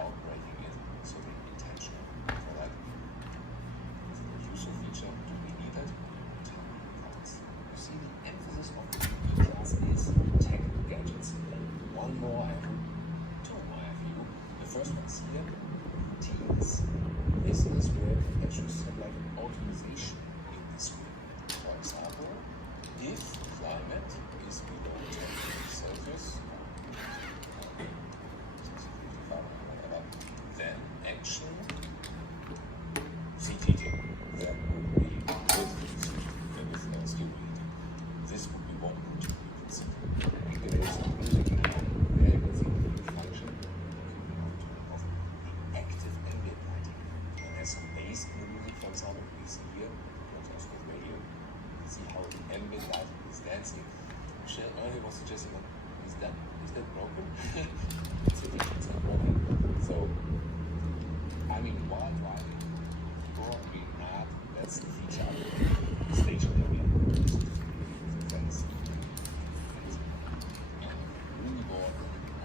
without breaking it. So be intentional for that. For the user feature, do we need it? Tiny parts. You see, the emphasis of the E-Class is tech gadgets. One more I have, two more I have you. The first one's here, Teams. This is where you actually set like automation in this way. For example, if climate is below 10 degrees Celsius, then action seat heating. That would be good with steel heating. This would be one route you can see. There is some music in there. There you can see the new function. Of the active ambient lighting. And there's some bass in the music, for example, we see here, also with radio. You can see how the ambient lighting is dancing. Michelle earlier was suggesting, is that broken? It's not broken. So, I mean, while driving, or being mad, that's the feature of the stationary friends. And really bored,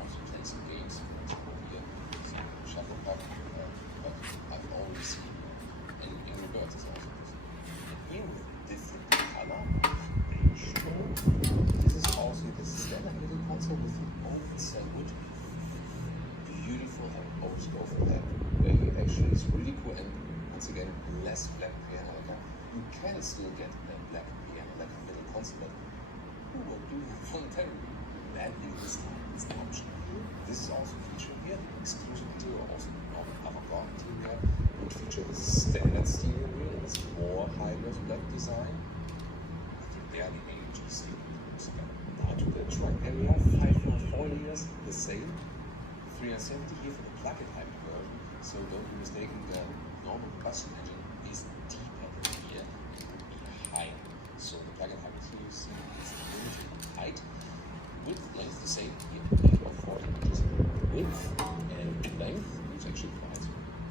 also play some games. Here, shufflecock, but I've always seen. And Angry Birds is also this. Here with different color, beige tone. This is also the standard middle console with the open cell wood. Beautiful, I would always go for that. Where actually is really cool, and once again, less black piano lacquer. You can still get a black piano lacquer middle console, but who will do voluntarily? Gladly this time, it's an option. This is also featured here, the exclusive interior, also avant-garde interior, which features the standard steering wheel and this more high-gloss black design. I think they are the AMG steering wheels. Now to the truck area, 5.4 liters, the same. 370 here for the plug-in hybrid version, so don't be mistaken, the normal combustion engine is deeper than here and would be higher. So the plug-in hybrid here you see is limited in height. Width, length the same here, 40 meters. Width and length, which actually quite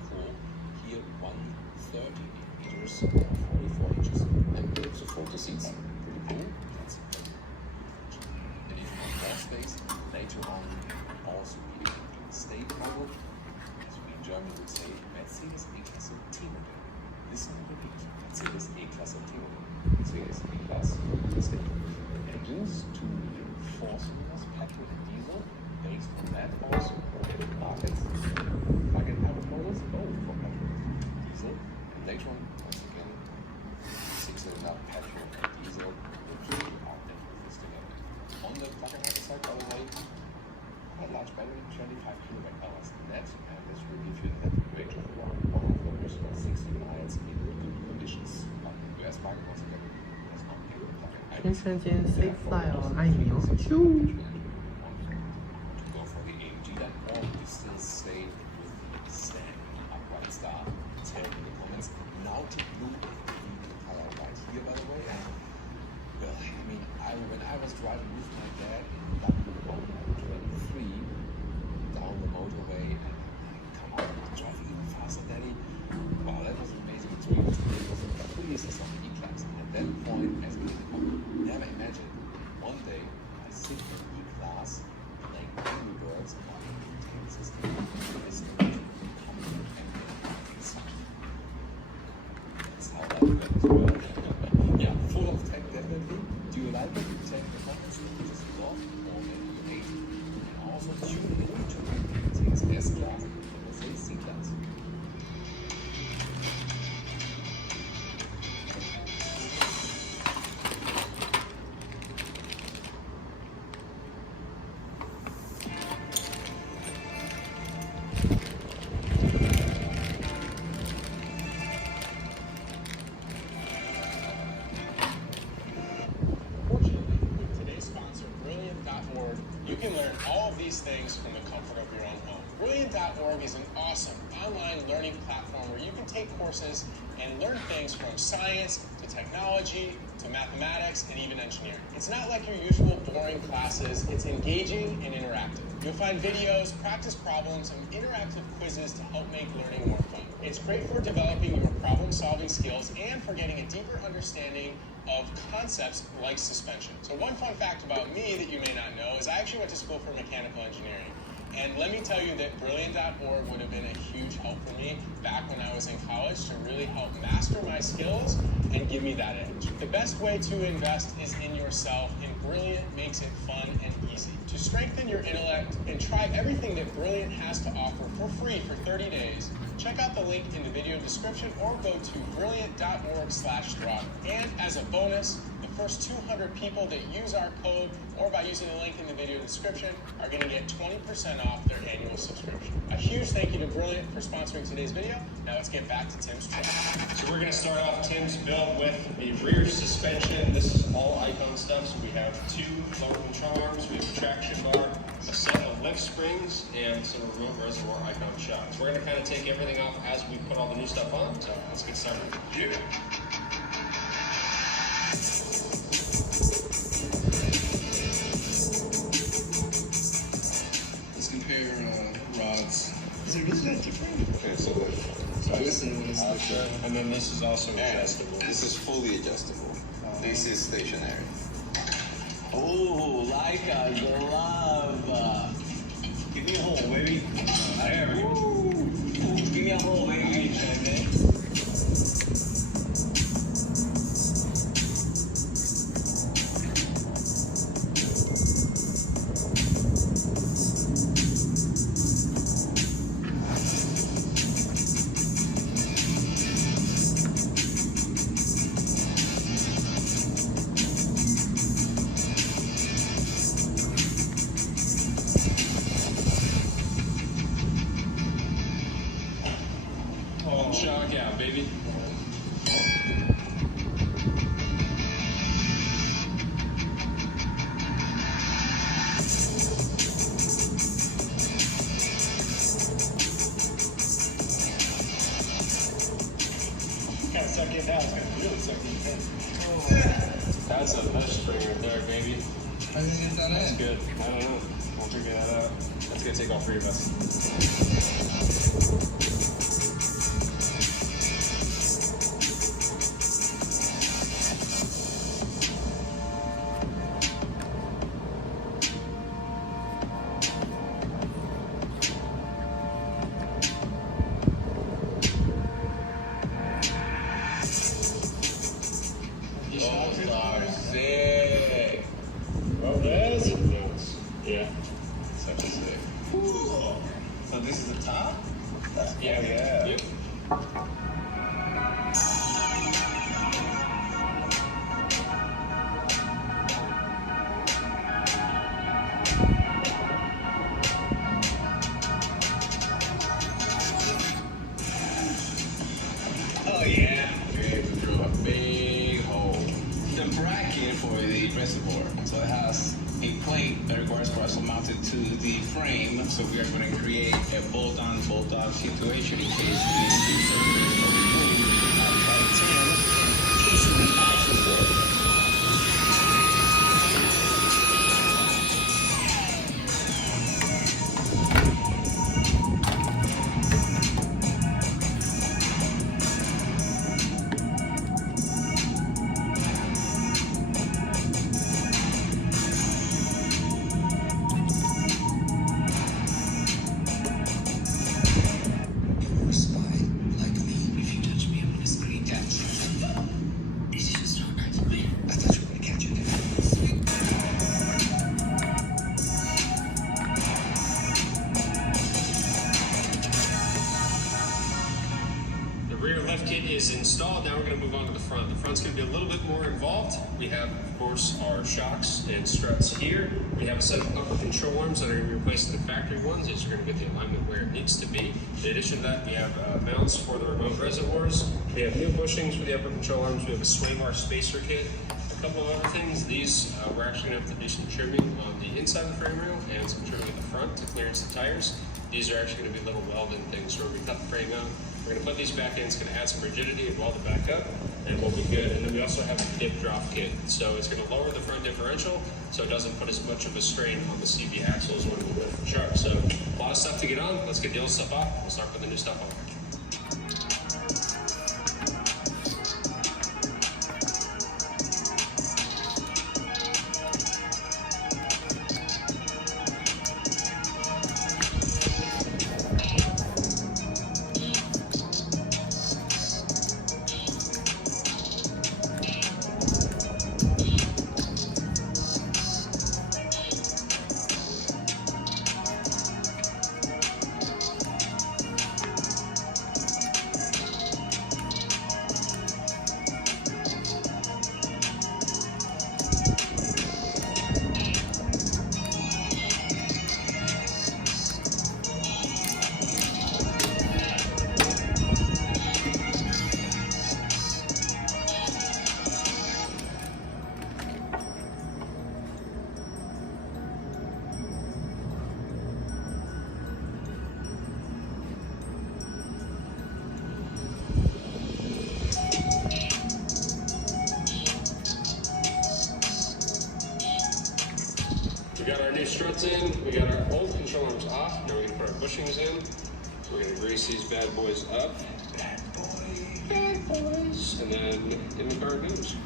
cool. Here 130 meters, 44 inches. And also 40 seats, pretty cool. That's a good feature. And if you want more space, later on also be state model, as we in German would say, Mercedes E-Klasse T-Modell. Listen to the beat. Mercedes E-Klasse T-Modell. Mercedes E-Klasse State. Engines, 2 4-cylinders, petrol and diesel. Based on that also, markets, plug-in hybrid models, both for petrol and diesel. And later on, once again, 6-cylinder petrol and diesel, which are definitely this together. On the plug-in hybrid side, by the way, a large battery, 25 kilowatt hours net, and this will give you a range of around 160 miles in good conditions. On the US market, once again, has not been plug-in hybrid. 先生今天 safe fly 哦，爱你哦，啾。To go for the AMG, then or we still stay with the standard upright star. Tell me in the comments. Nautic blue, the color right here, by the way. And well, I mean, when I was driving with my dad in W123 down the motorway, and come on, drive even faster, Daddy. Wow, that was an amazing experience. It was a previous of the E-Class. At that point, as we never imagined, one day I sit in E-Class playing Angry Birds on the entertainment system, listening to comedy and that's how that went as well. Yeah, full of tech, definitely. Do you like it? Check the comments. You just love or maybe you hate it. And also tune in to Mercedes S-Class and Mercedes C-Class. You can learn all of these things from the comfort of your own home. Brilliant.org is an awesome online learning platform where you can take courses and learn things from science to technology to mathematics and even engineering. It's not like your usual boring classes. It's engaging and interactive. You'll find videos, practice problems, and interactive quizzes to help make learning more fun. It's great for developing your problem-solving skills and for getting a deeper understanding of concepts like suspension. So one fun fact about me that you may not know is I actually went to school for mechanical engineering. And let me tell you that Brilliant.org would have been a huge help for me back when I was in college to really help master my skills and give me that edge. The best way to invest is in yourself, and Brilliant makes it fun and easy. To strengthen your intellect and try everything that Brilliant has to offer for free for 30 days, check out the link in the video description or go to brilliant.org/throttle. And as a bonus, the first 200 people that use our code or by using the link in the video description are going to get 20% off their annual subscription. A huge thank you to Brilliant for sponsoring today's video. Now let's get back to Tim's truck. So we're going to start off Tim's build with the rear suspension. This is all Icon stuff. So we have 2 lower control arms, we have a traction bar, a set of lift springs, and some remote reservoir Icon shocks. We're going to kind of take everything off as we put all the new stuff on. So let's get started. Yeah. Let's compare rods. Is that different? Okay, so This one is different. And then this is also adjustable. This is fully adjustable. This is stationary. Oh, like a glove. Give me a hole, baby. There we go. Give me a hole, baby. Shock out, baby. Kind of suck it down. It's going to really suck it in. That's a push spring right there, baby. How do you get that That's in? good. I don't know. We'll figure that out. That's going to take all 3 of us. Those are sick. Oh, that's nice. Yeah. Such a sick. So this is the top? That's Yeah. yeah. Yep. Oh yeah. You're able to drill a big hole. The bracket for the reservoir. So it has a plate that requires parcel mounted to the frame. So we are going to create a bolt-on situation in case we need to surface or remove our 10 casing action board. Lift kit is installed. Now we're going to move on to the front. The front's going to be a little bit more involved. We have, of course, our shocks and struts here. We have a set of upper control arms that are going to be replaced with the factory ones. These are going to get the alignment where it needs to be. In addition to that, we have mounts for the remote reservoirs. We have new bushings for the upper control arms. We have a sway bar spacer kit. A couple of other things. These, we're actually going to have to do some trimming on the inside of the frame rail and some trimming at the front to clearance the tires. These are actually going to be little welding things. So we're going to cut the frame out. We're going to put these back in. It's going to add some rigidity and weld it back up, and we'll be good. And then we also have a dip drop kit. So it's going to lower the front differential so it doesn't put as much of a strain on the CV axles when we lift the truck. So a lot of stuff to get on. Let's get the old stuff off. We'll start with the new stuff on. mounts in, we got our old control arms off, now we can put our bushings in. We're gonna grease these bad boys up. Bad boys. And then in the car it goes.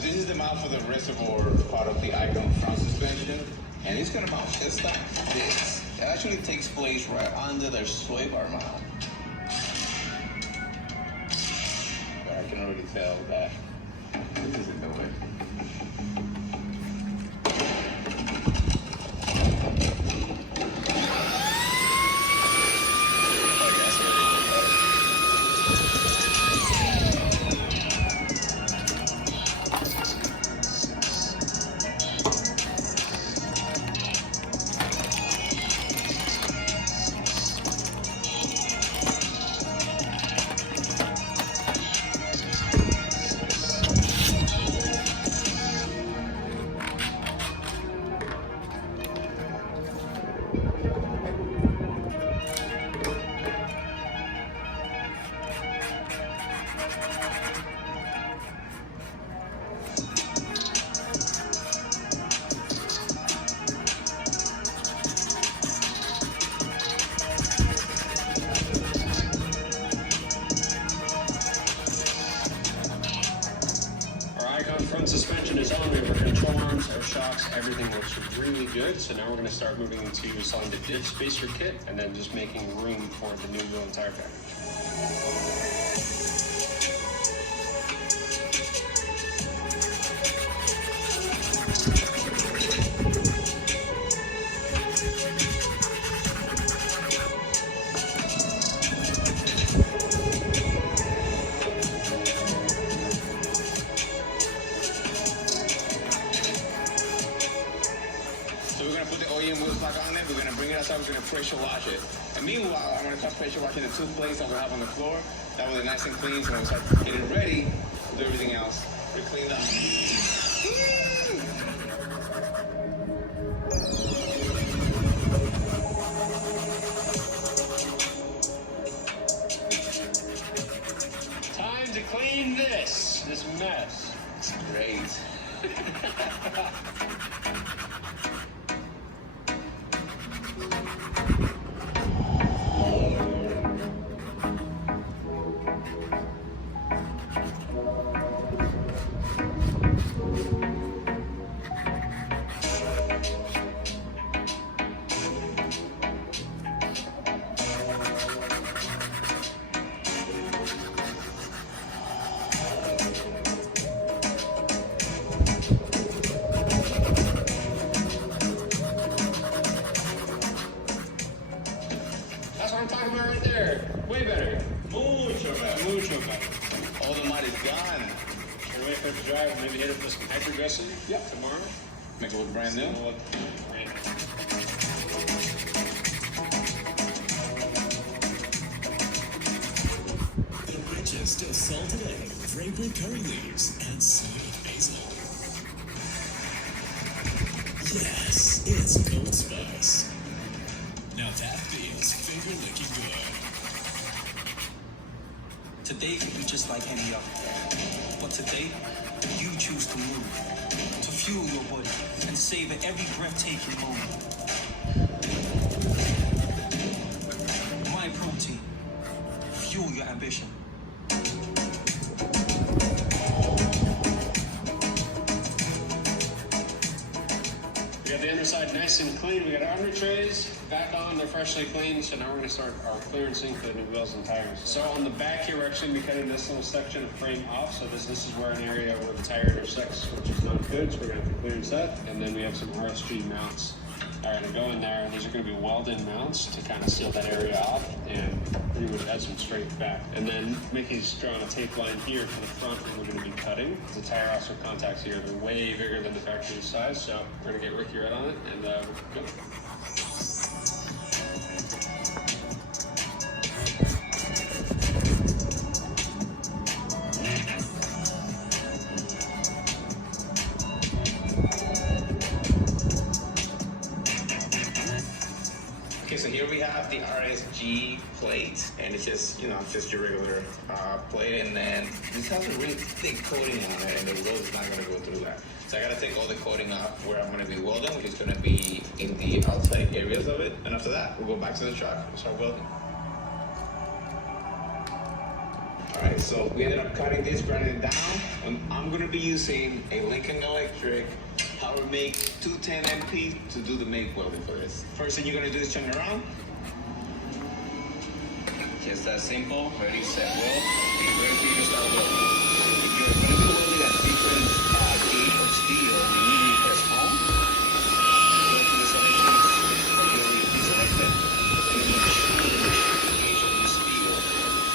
This is the mount for the reservoir part of the Icon front suspension, and it's gonna mount just like this. It actually takes place right under the sway bar mount. But I can already tell that this isn't the way. Front suspension is on, we have our control arms, our shocks, everything looks really good. So now we're going to start moving into installing the diff spacer kit and then just making room for the new wheel and tire package. Wheel plug on it, we're gonna bring it outside, we're gonna pressure wash it. And meanwhile, I'm gonna start pressure washing the two plates that we have on the floor. That way they're nice and clean, so when we start getting ready, we'll do everything else. We're cleaned up. Time to clean this mess. It's great. I'm talking about right there. Way better. Mucho better. Mucho better. All the mud is gone. We're waiting for it to dry. Maybe hit it with some hyper dressing tomorrow. Make it look brand new. Look brand new. The richest of salted egg, fragrant curry leaves, and sweet basil. Yes, it's Gold Spice. Now that feels finger-licking good. Today could be just like any other. But today, you choose to move, to fuel your body, and savor every breathtaking moment. My protein. Fuel your ambition. We got the underside nice and clean. We got our under trays back on, they're freshly cleaned. So now we're going to start our clearancing for the new wheels and tires. So on the back here, we're actually going to be cutting this little section of frame off. So this is where an area where the tire intersects, which is not good. So we're going to have to clearance that. And then we have some RSG mounts are going to go in there, and these are going to be welded mounts to kind of seal that area off and we would add some strength back. And then Mickey's drawing a tape line here for the front when we're going to be cutting. The tire also contacts here, they're way bigger than the factory size, so we're going to get Ricky right on it and we're good. Okay, so here we have the RSG plate, and it's just, you know, just your regular plate, and then this has a really thick coating on it, and the weld is not gonna go through that. So I gotta take all the coating off where I'm gonna be welding, which is gonna be in the outside areas of it, and after that, we'll go back to the truck and start welding. All right, so we ended up cutting this, grinding it down, and I'm gonna be using a Lincoln Electric Power Make 210 MP to do the make welding for this. First thing you're gonna do is turn around. Just that simple, ready, set, weld. It's ready for you to start welding. If you're gonna be welding at different gauge of steel, you need to press home. Go to the selection that you already deselected, and then you choose the gauge of the steel,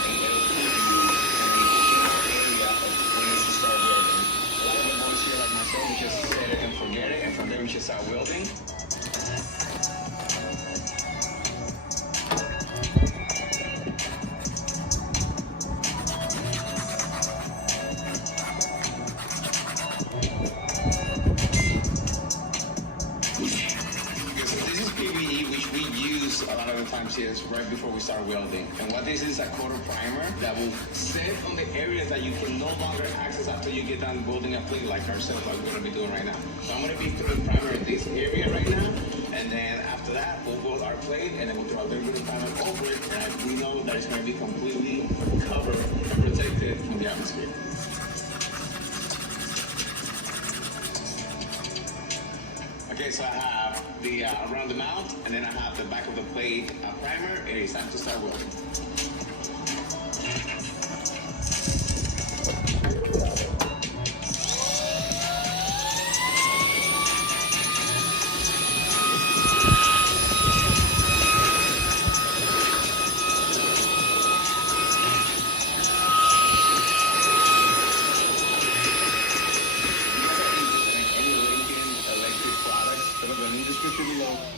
and it'll put you in a general area of when you should start welding. A lot of the boys here, like myself, we just set it and forget it, and from there we just start welding. A lot of the times here is right before we start welding. And what this is a coater primer that will set on the areas that you can no longer access after you get done welding a plate like ourselves, like we're gonna be doing right now. So I'm gonna be putting primer in this area right now, and then after that, we'll weld our plate, and then we'll throw a little bit of primer over it, and we know that it's gonna be completely covered and protected from the atmosphere. Okay, so I have the around the mount, and then I have the back of the plate primer, and it's time to start welding.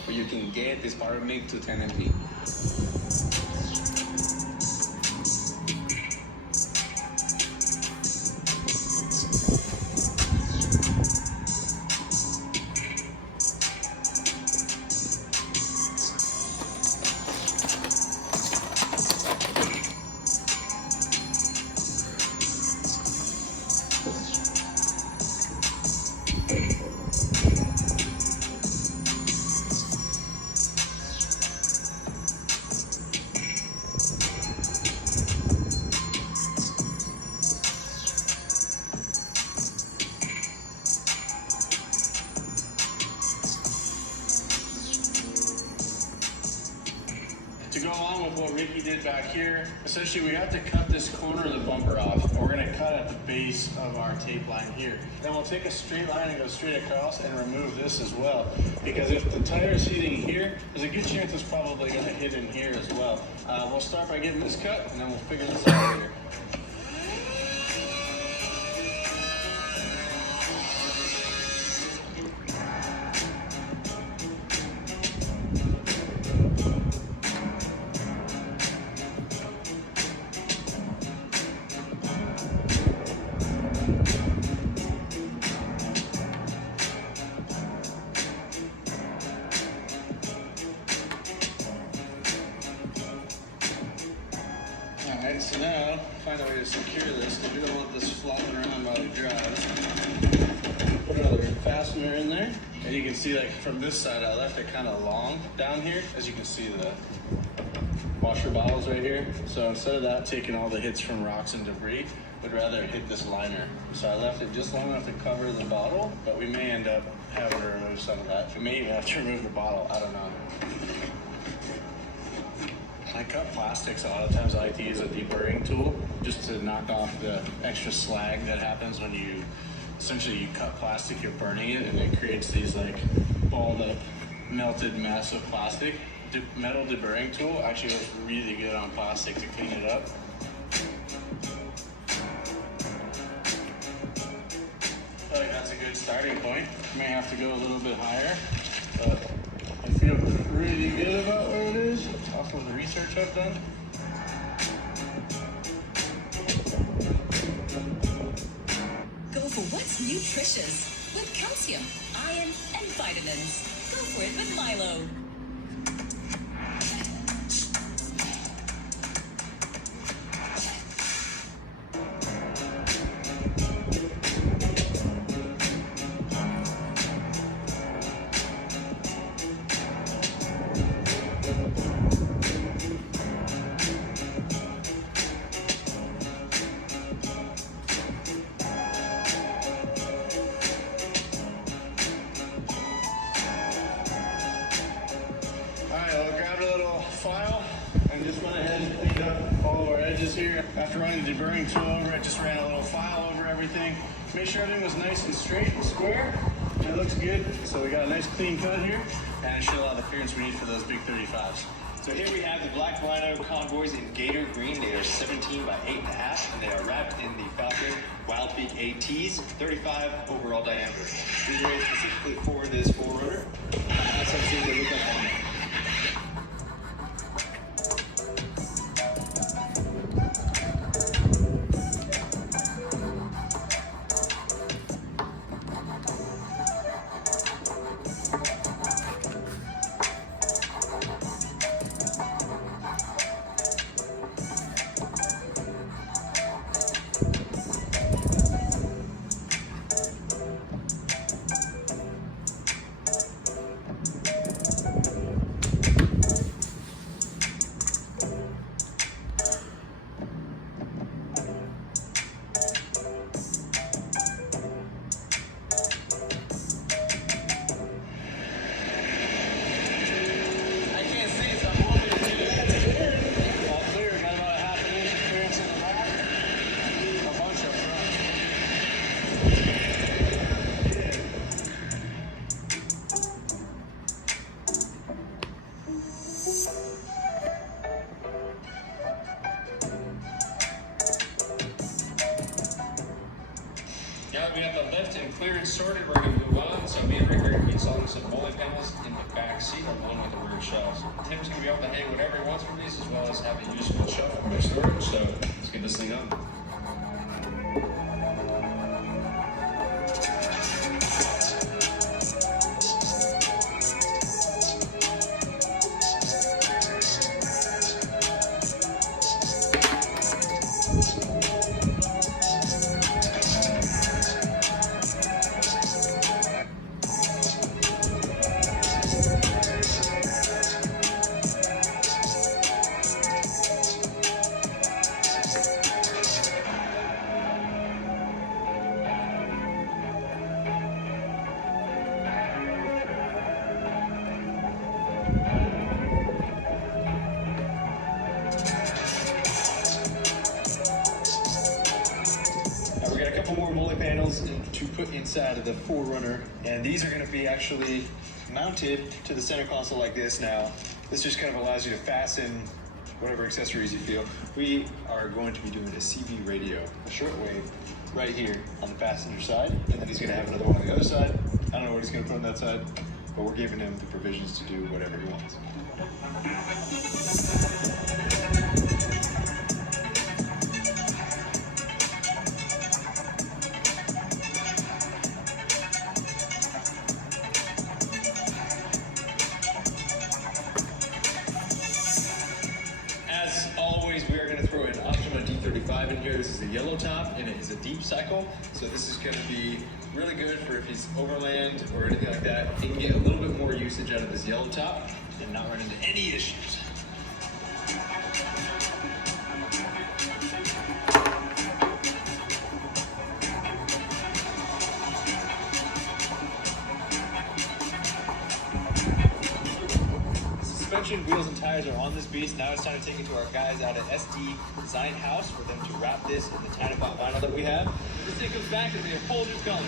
Where you can get this Power Make 210 MP. To go along with what Ricky did back here, essentially we have to cut this corner of the bumper off. We're going to cut at the base of our tape line here. Then we'll take a straight line and go straight across and remove this as well. Because if the tire is hitting here, there's a good chance it's probably going to hit in here as well. We'll start by getting this cut, and then we'll figure this out later. Alright, so now find a way to secure this because we don't want this flopping around while it dries. Put another fastener in there, and you can see, like, from this side I left it kind of long down here. As you can see, the washer bottles right here. So instead of that taking all the hits from rocks and debris, would rather hit this liner. So I left it just long enough to cover the bottle, but we may end up having to remove some of that. We may even have to remove the bottle, I don't know. I cut plastics. A lot of times I like to use a deburring tool just to knock off the extra slag that happens when you essentially cut plastic, you're burning it, and it creates these like balled up melted massive plastic. Metal deburring tool actually works really good on plastic to clean it up. I feel like that's a good starting point. May have to go a little bit higher, but I feel pretty good about where it is off of the research I've done. Go for what's nutritious with calcium, iron, and vitamins. Go for it with Milo. File and just went ahead and cleaned up all of our edges here. After running the deburring tool over it, just ran a little file over everything. Made sure everything was nice and straight and square. It looks good. So we got a nice clean cut here, and it should allow the clearance we need for those big 35s. So here we have the Black Rhino convoys in Gator Green. They are 17 by 8.5, and they are wrapped in the Falcon Wild Peak ATs, 35 overall diameter. These are made specifically for this 4-rotor. That's something they look like on it. Now that we have the lift and clearance sorted, we're going to move on. So me and Rick are going to be installing some bowling panels in the back seat along with the rear shelves. Tim's going to be able to hang whatever he wants from these, as well as have a useful shelf for my storage. So let's get this thing on. More bowling panels to put inside of the 4Runner, and these are going to be actually mounted to the center console like this. Now this just kind of allows you to fasten whatever accessories you feel. We are going to be doing a CB radio, a shortwave, right here on the passenger side, and then he's going to have another one on the other side. I don't know what he's going to put on that side, but we're giving him the provisions to do whatever he wants. We are going to throw an Optima D35 in here. This is a yellow top and it is a deep cycle. So this is going to be really good for if he's overland or anything like that. He can get a little bit more usage out of this yellow top and not run into any issues. Suspension, wheels, and tires are on this beast. Now it's time to take it to our guys out at SD Design House for them to wrap this in the tiny pot vinyl that we have. This thing comes back and be a full new color.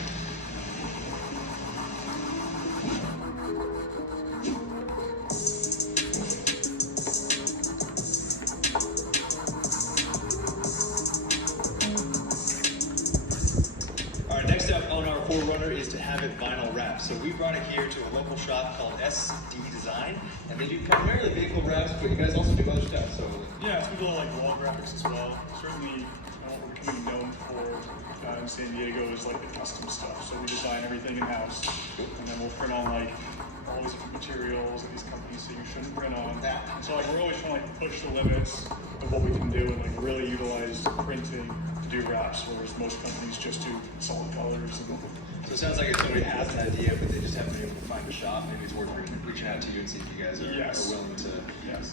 seller is to have it vinyl wrapped. So we brought it here to a local shop called SD Design, and they do primarily vehicle wraps, but you guys also do other stuff. So yeah, it's people like wall graphics as well. Certainly, what we're becoming known for in San Diego is like the custom stuff. So we design everything in house, and then we'll print on like all these different materials that these companies say you shouldn't print on. So like we're always trying to like push the limits of what we can do and like really utilize printing to do wraps, whereas most companies just do solid colors. And so it sounds like if somebody has an idea, but they just haven't been able to find a shop, maybe it's worth reaching out to you and see if you guys are willing to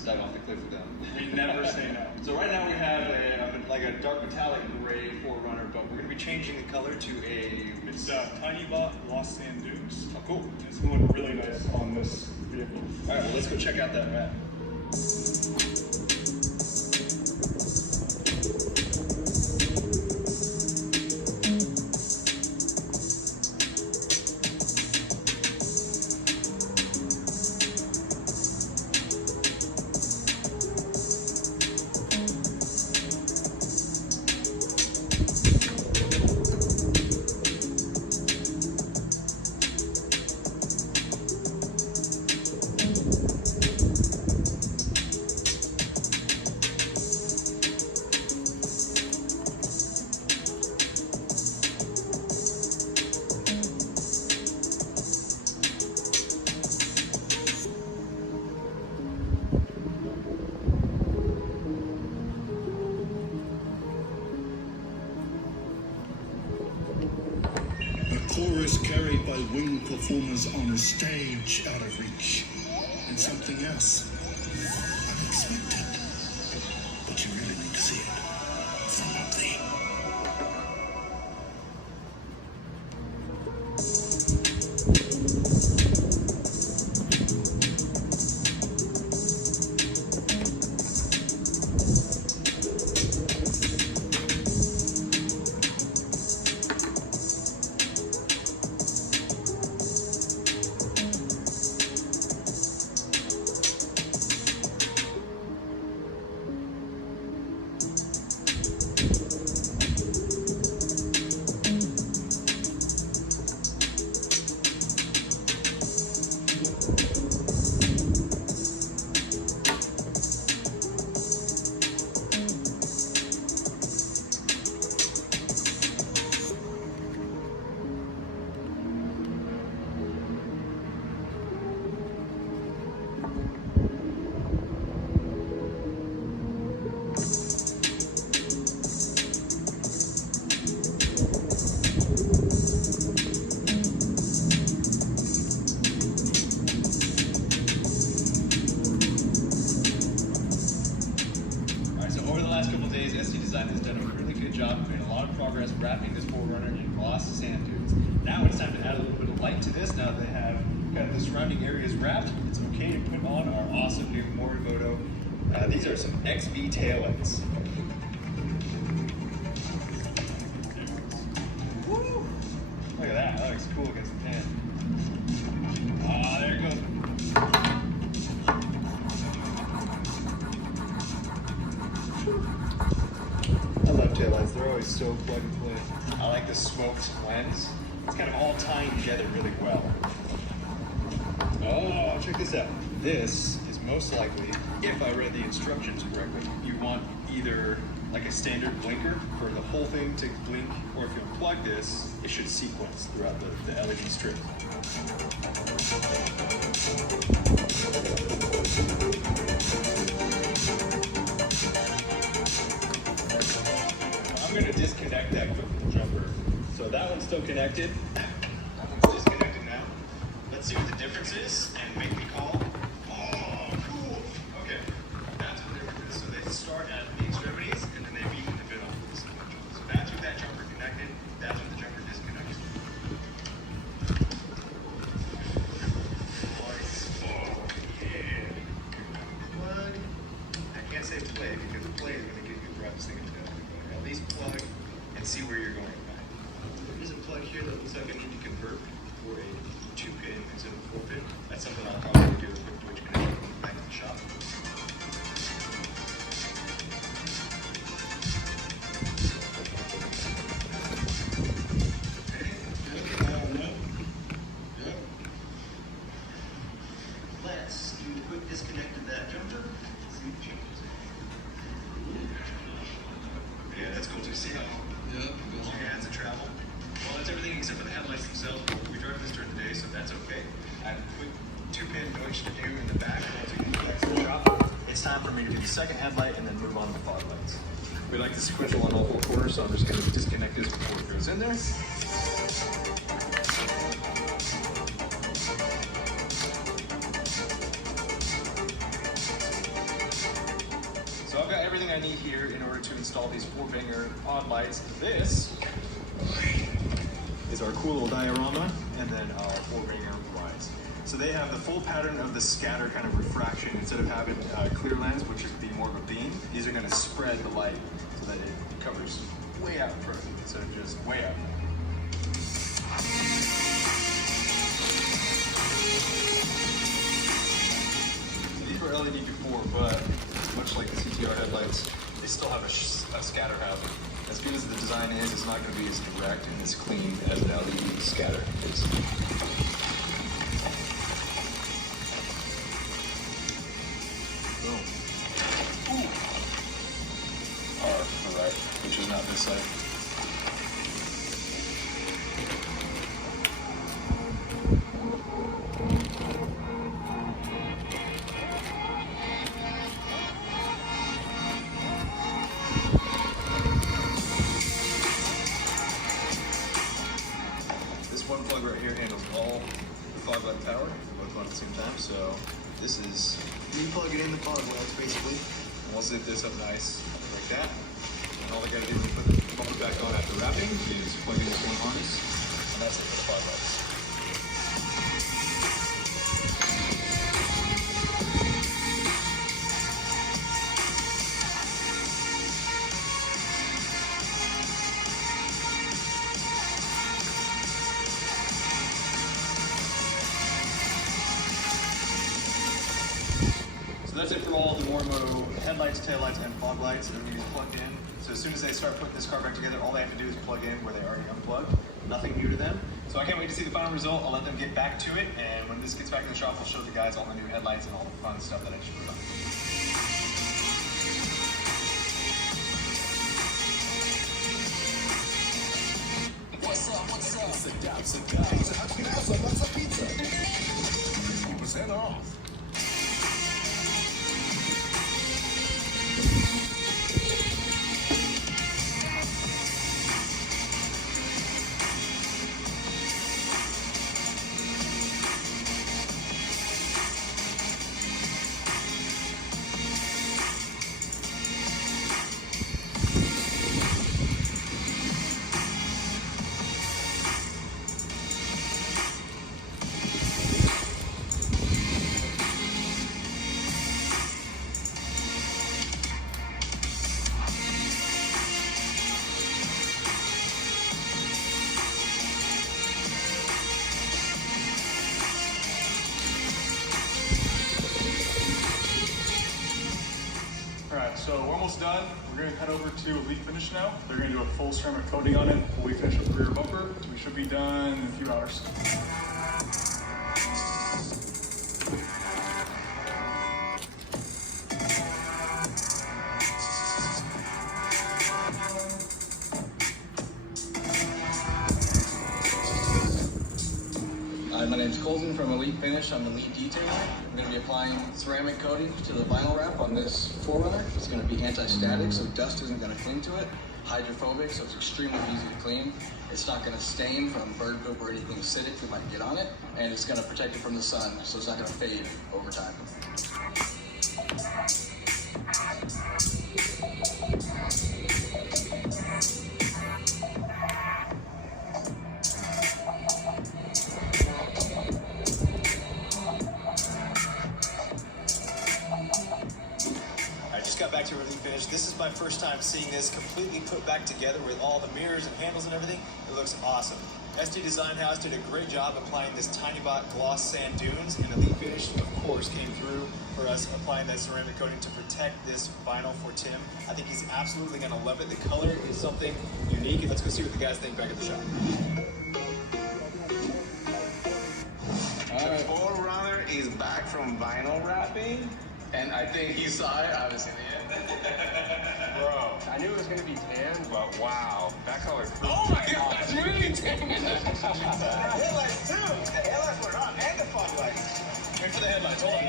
dive off the cliff with them. We never say no. So right now we have a dark metallic gray 4Runner, but we're going to be changing the color to it's Tiny Bot Lost Sand Dunes. Oh, cool. It's going to look really nice on this vehicle. All right, well, let's go check out that wrap. Chorus carried by winged performers on a stage out of reach, and something else unexpected. But you really need to see it from up there. Wrapping this 4Runner in gloss sand dunes. Now it's time to add a little bit of light to this. Now they have kind of the surrounding areas wrapped. It's okay to put on our awesome new Morimoto. These are some XB taillights. Woo! Look at that. That looks cool against the pan. Ah, there it goes. I love taillights. They're always so plug and play. I like the smoked lens. It's kind of all tying together really well. Oh, check this out. This is most likely, if I read the instructions correctly, you want either like a standard blinker for the whole thing to blink, or if you unplug this, it should sequence throughout the LED strip. I'm going to disconnect that jumper. So that one's still connected. That one's disconnected now. Let's see what the difference is and make the call. Oh, cool. Okay, that's what they're. So they start at the extremities and then they meet in the middle. So that's with that jumper connected. That's with the jumper disconnected. Oh, yeah. Plug. I can't say play because play is going to give you the roughest thing to do. At least plug and see where you're going. There is a plug here that looks like I need to convert for a 2-pin instead of 4-pin. That's something I'll probably do with a Deutsch connection back in the shop. Okay, looking let's do a quick disconnect of that jumper. See what changes. Yeah, that's cool too. See how your hands and travel? Well, that's everything except for the headlights themselves. We drive this during the day, so that's okay. I have a quick 2-pin noise to do in the back. Once we get back to the shop, it's time for me to do the second headlight and then move on to the fog lights. We like to sequential on all 4 corners, so I'm just going to disconnect this before it goes in there. So I've got everything I need here in order to install these 4-banger pod lights. This is our cool little diorama, and then our 4-banger lights. So they have the full pattern of the scatter kind of refraction. Instead of having a clear lens, which would be more of a beam, these are going to spread the light so that it covers way out in front instead of just way out. So these were LED before, but much like the CTR headlights, they still have a scatter hazard. As good as the design is, it's not going to be as direct and as clean as an LED scatter is. Boom. Ooh. Alright, which is not this side. One plug right here handles all the fog light power, both on at the same time. So this is you plug it in the fog lights basically, and we'll zip this up nice like that. And all I gotta do is put the bumper back on after wrapping is plug in this one harness, and that's it for the fog lights. That's it for all the Mormo headlights, taillights, and fog lights. Everything is plugged in. So as soon as they start putting this car back together, all they have to do is plug in where they already unplugged. Nothing new to them. So I can't wait to see the final result. I'll let them get back to it. And when this gets back to the shop, I'll show the guys all the new headlights and all the fun stuff that I just put on. What's up? Sit down. Pizza. 50% off. So we're almost done. We're going to head over to Elite Finish now. They're going to do a full ceramic coating on it before we finish the rear bumper. So we should be done in a few hours. Hi, my name is Colton from Elite Finish. I'm the lead detailer. I'm going to be applying ceramic coating to the vinyl wrap on this 4Runner. It's going to be anti-static, so dust isn't going to cling to it. Hydrophobic, so it's extremely easy to clean. It's not going to stain from bird poop or anything acidic that might get on it. And it's going to protect it from the sun, so it's not going to fade over time. Got back to Elite Finish. This is my first time seeing this completely put back together with all the mirrors and handles and everything. It looks awesome. SD Design House did a great job applying this TinyBot gloss sand dunes, and Elite Finish, of course, came through for us applying that ceramic coating to protect this vinyl for Tim. I think he's absolutely going to love it. The color is something unique, and let's go see what the guys think back at the shop. The 4Runner is back from vinyl wrapping, and I think he saw it, obviously. Bro, I knew it was gonna be tan, but wow, that color. Oh my god, that's really tan! Headlights too! The headlights were on, and the fog lights. Wait for the headlights, hold on.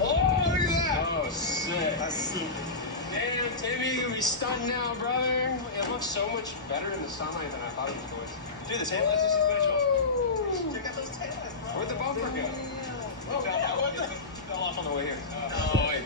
Oh, look at that! Oh, sick. That's super. Damn, Timmy, you're gonna be stunned now, brother. It looks so much better in the sunlight than I thought it was going to. Dude, the taillights are super. Check out those taillights, bro. Where'd the bumper go? Oh, yeah, what the? Fell off on the way here. Oh, wait.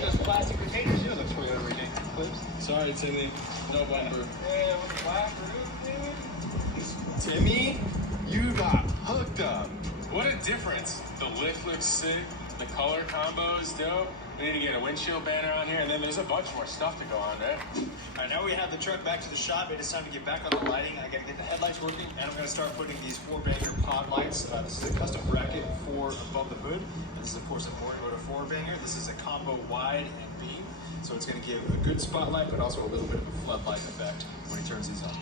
Those plastic retainers, you looks pretty good clips. Sorry, Timmy. No bumper. Yeah, with the black roof, dude. Timmy, you got hooked up. What a difference. The lift looks sick. The color combo is dope. We need to get a windshield banner on here, and then there's a bunch more stuff to go on, right? All right, now we have the truck back to the shop. It is time to get back on the lighting. I gotta get the headlights working, and I'm gonna start putting these 4-banger pod lights. This is a custom bracket for above the hood. This is, of course, a Morning 4-banger. This is a combo wide and beam, so it's gonna give a good spotlight, but also a little bit of a floodlight effect when he turns these on.